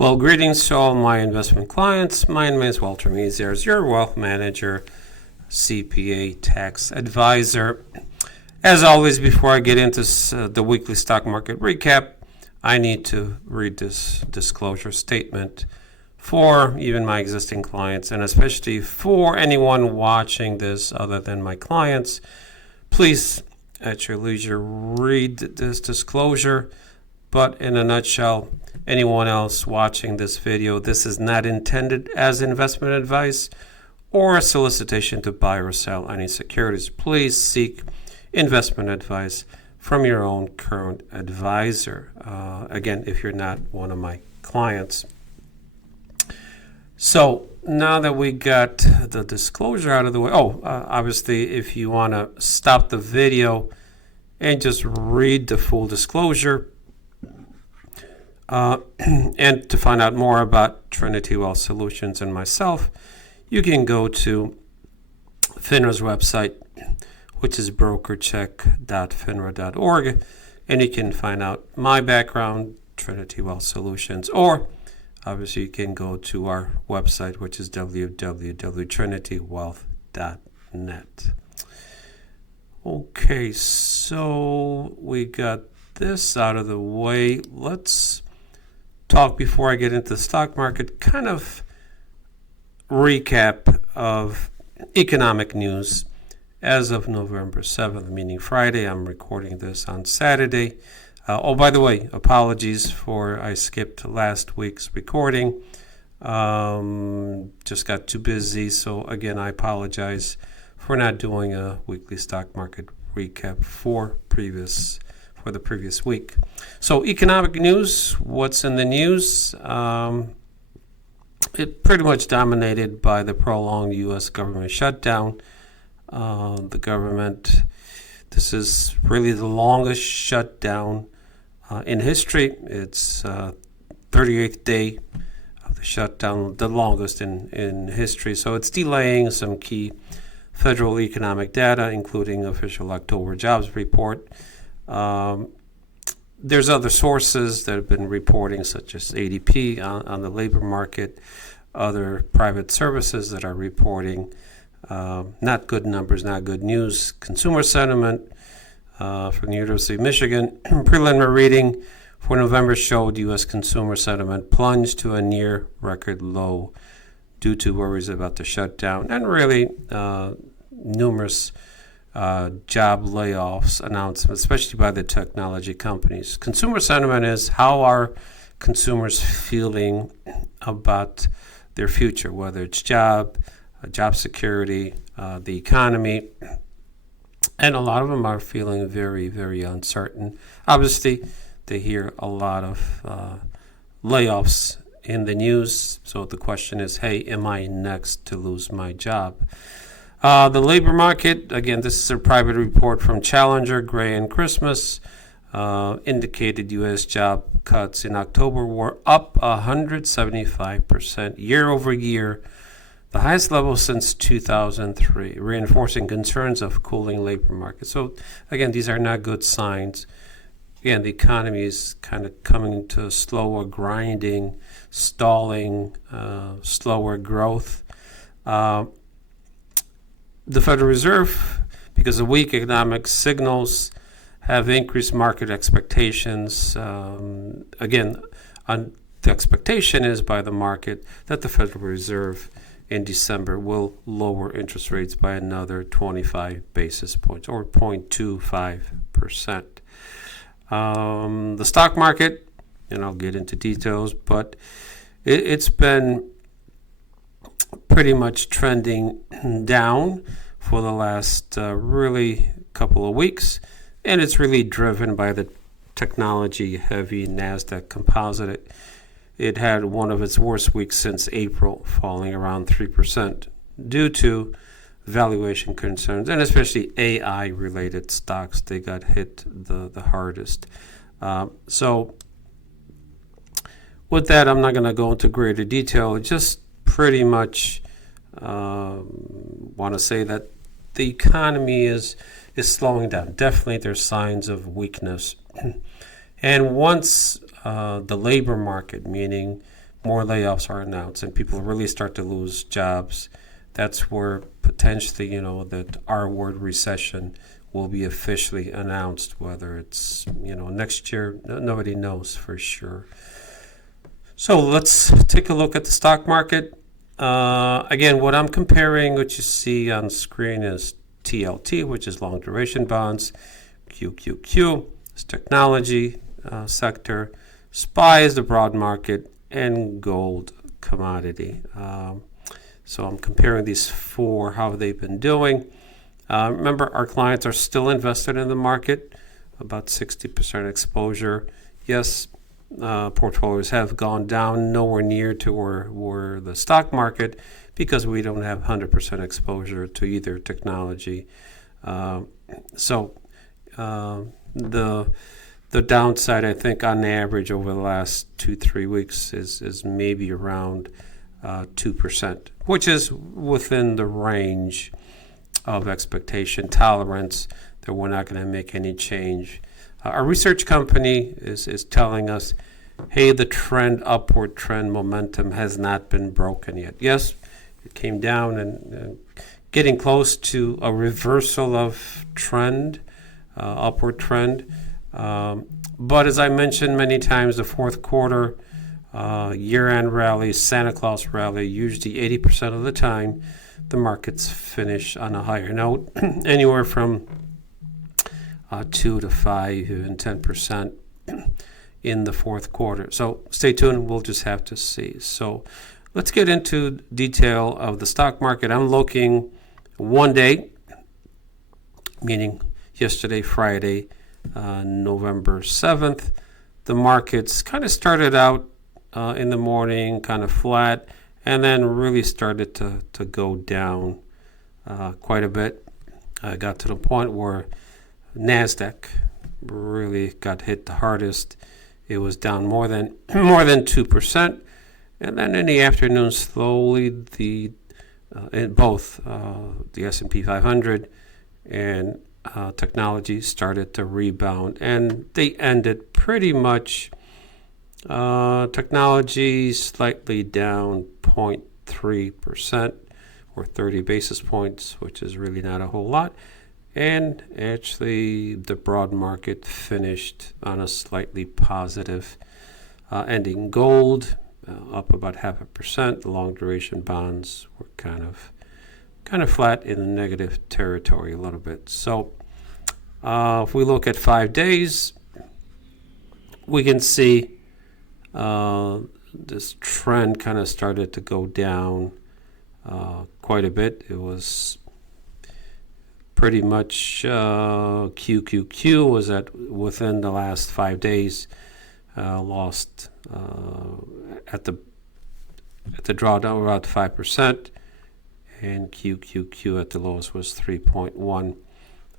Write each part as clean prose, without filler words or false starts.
Well, greetings to all my investment clients. My name is Walter Meziers, your wealth manager, CPA, tax advisor. As always, before I get into the weekly stock market recap, I need to read this disclosure statement for even my existing clients, and especially for anyone watching this other than my clients. Please, at your leisure, read this disclosure. But in a nutshell, anyone else watching this video, this is not intended as investment advice or a solicitation to buy or sell any securities. Please seek investment advice from your own current advisor. Again, if you're not one of my clients. So now that we got the disclosure out of the way, obviously, if you want to stop the video and just read the full disclosure, and to find out more about Trinity Wealth Solutions and myself, you can go to FINRA's website, which is brokercheck.finra.org, and you can find out my background, Trinity Wealth Solutions, or obviously you can go to our website, which is www.trinitywealth.net. Okay, so we got this out of the way. Let's talk, before I get into the stock market, kind of recap of economic news as of November 7th, meaning Friday. I'm recording this on Saturday. By the way, apologies for I skipped last week's recording. Just got too busy. So again, I apologize for not doing a weekly stock market recap for the previous week. So economic news, what's in the news? It pretty much dominated by the prolonged U.S. government shutdown. The government, this is really the longest shutdown in history. It's 38th day of the shutdown, the longest in history. So it's delaying some key federal economic data, including official October jobs report. There's other sources that have been reporting, such as ADP on the labor market, other private services that are reporting not good numbers, not good news. Consumer sentiment from the University of Michigan, preliminary reading for November showed U.S. consumer sentiment plunged to a near record low due to worries about the shutdown and really numerous job layoffs announcements, especially by the technology companies. Consumer sentiment is how are consumers feeling about their future, whether it's job security, the economy, and a lot of them are feeling very, very uncertain. Obviously, they hear a lot of layoffs in the news, so the question is, hey, am I next to lose my job? The labor market, again, this is a private report from Challenger, Gray, and Christmas, indicated U.S. job cuts in October were up 175% year over year, the highest level since 2003, reinforcing concerns of cooling labor market. So, again, these are not good signs. Again, the economy is kind of coming to a slower grinding, stalling, slower growth. The Federal Reserve, because of weak economic signals, have increased market expectations. Again, the expectation is by the market that the Federal Reserve in December will lower interest rates by another 25 basis points, or 0.25%. The stock market, and I'll get into details, but it's been pretty much trending down for the last really couple of weeks, and it's really driven by the technology-heavy NASDAQ Composite. It had one of its worst weeks since April, falling around 3% due to valuation concerns, and especially AI-related stocks. They got hit the hardest. So with that, I'm not going to go into greater detail. Just pretty much want to say that the economy is slowing down. Definitely there's signs of weakness. And once the labor market, meaning more layoffs are announced and people really start to lose jobs, that's where potentially, that R word recession will be officially announced. Whether it's, next year, nobody knows for sure. So let's take a look at the stock market. Again, what I'm comparing, what you see on screen, is TLT, which is long duration bonds. QQQ is technology sector. SPY is the broad market, and gold commodity. So I'm comparing these four, how they've been doing. Remember, our clients are still invested in the market, about 60% exposure. Yes, portfolios have gone down, nowhere near to where the stock market, because we don't have 100% exposure to either technology. The downside, I think, on average over the last 2-3 weeks is maybe around 2%, which is within the range of expectation tolerance that we're not going to make any change. Our research company is telling us, hey, the upward trend momentum has not been broken yet. Yes, it came down and getting close to a reversal of trend, upward trend. But as I mentioned many times, the fourth quarter year-end rally, Santa Claus rally, usually 80% of the time, the markets finish on a higher note, anywhere from 2 to 5 and 10% in the fourth quarter. So stay tuned. We'll just have to see. So let's get into detail of the stock market. I'm looking one day, meaning yesterday, Friday, November 7th. The markets kind of started out in the morning, kind of flat, and then really started to go down quite a bit. I got to the point where NASDAQ really got hit the hardest. It was down more than 2%, and then in the afternoon, slowly in both the S&P 500 and technology started to rebound, and they ended pretty much technology slightly down 0.3% or 30 basis points, which is really not a whole lot. And actually, the broad market finished on a slightly positive ending. Gold up about 0.5%. The long duration bonds were kind of flat in the negative territory a little bit. So if we look at 5 days, we can see this trend kind of started to go down quite a bit. It was pretty much QQQ was within the last 5 days lost at the drawdown about 5%, and QQQ at the lowest was 3.1,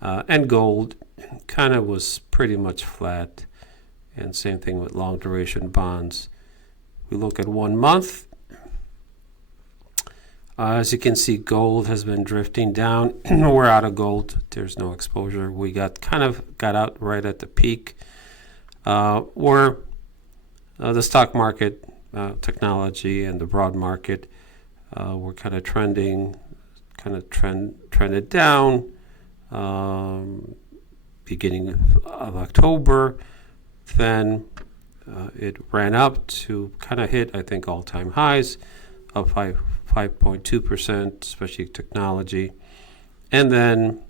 and gold kind of was pretty much flat, and same thing with long duration bonds. We look at 1 month. As you can see, gold has been drifting down. We're out of gold. There's no exposure. We got out right at the peak, where the stock market, technology, and the broad market were kind of trended down. Beginning of October, then it ran up to kind of hit, I think, all-time highs of 5.2%, especially technology. And then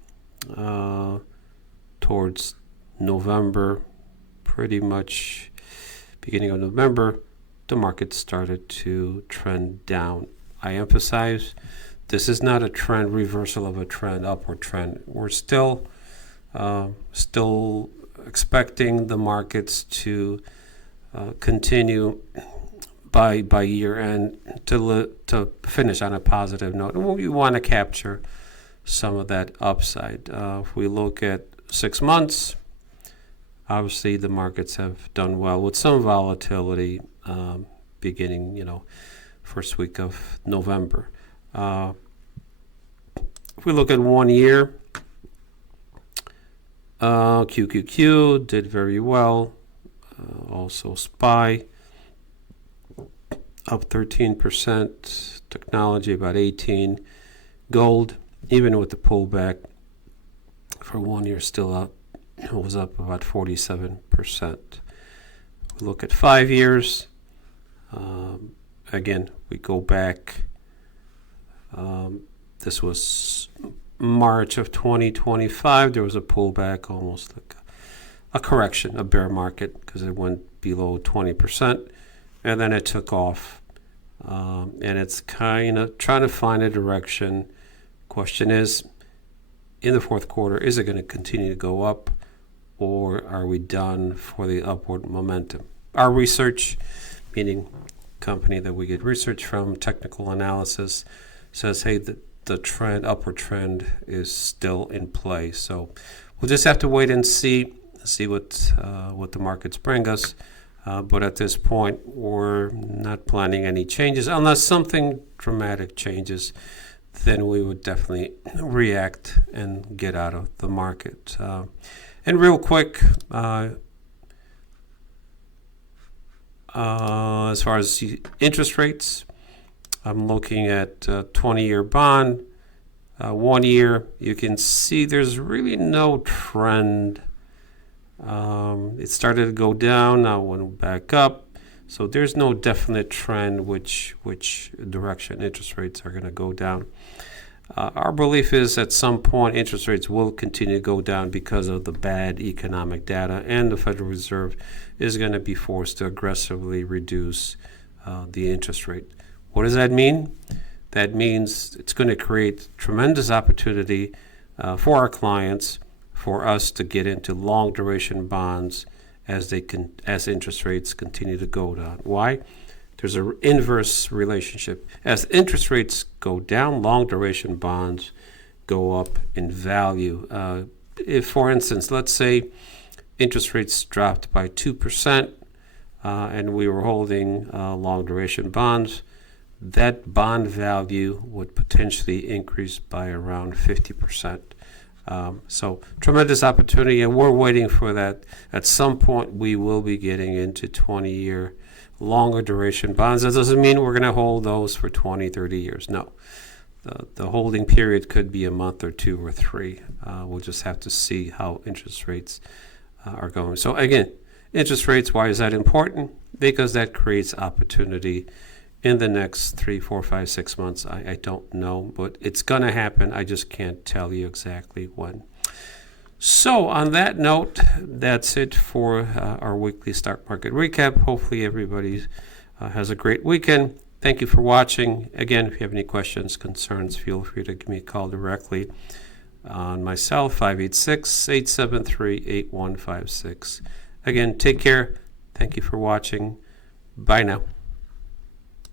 towards November, pretty much beginning of November, the market started to trend down. I emphasize, this is not a trend reversal of a trend, upward trend. We're still expecting the markets to continue by year end to finish on a positive note. And we want to capture some of that upside. If we look at 6 months, obviously the markets have done well with some volatility beginning, first week of November. If we look at 1 year, QQQ did very well. Also SPY up 13%, technology about 18%, gold, even with the pullback for 1 year, still up. It was up about 47%. We look at 5 years. Again, we go back. This was March of 2025. There was a pullback, almost like a correction, a bear market, because it went below 20%, and then it took off. And it's kind of trying to find a direction. Question is, in the fourth quarter, is it going to continue to go up, or are we done for the upward momentum? Our research, meaning company that we get research from, technical analysis, says, hey, the trend, upward trend, is still in play. So we'll just have to wait and see what the markets bring us. But at this point, we're not planning any changes unless something dramatic changes. Then we would definitely react and get out of the market. And real quick, as far as interest rates, I'm looking at 20-year bond. 1 year, you can see there's really no trend. It started to go down, now went back up. So there's no definite trend which direction interest rates are going to go down. Our belief is at some point interest rates will continue to go down because of the bad economic data, and the Federal Reserve is going to be forced to aggressively reduce the interest rate. What does that mean? That means it's going to create tremendous opportunity for our clients, for us to get into long duration bonds as interest rates continue to go down. Why? There's an inverse relationship. As interest rates go down, long duration bonds go up in value. If, for instance, let's say interest rates dropped by 2% and we were holding long duration bonds, that bond value would potentially increase by around 50%. So tremendous opportunity, and we're waiting for that. At some point, we will be getting into 20-year longer duration bonds. That doesn't mean we're going to hold those for 20, 30 years. No. The holding period could be a month or 2 or 3. We'll just have to see how interest rates are going. So again, interest rates, why is that important? Because that creates opportunity in the next 3, 4, 5, 6 months. I don't know, but it's going to happen. I just can't tell you exactly when. So on that note, that's it for our weekly stock market recap. Hopefully everybody has a great weekend. Thank you for watching. Again, if you have any questions, concerns, feel free to give me a call directly on my cell, 586-873-8156. Again, take care. Thank you for watching. Bye now.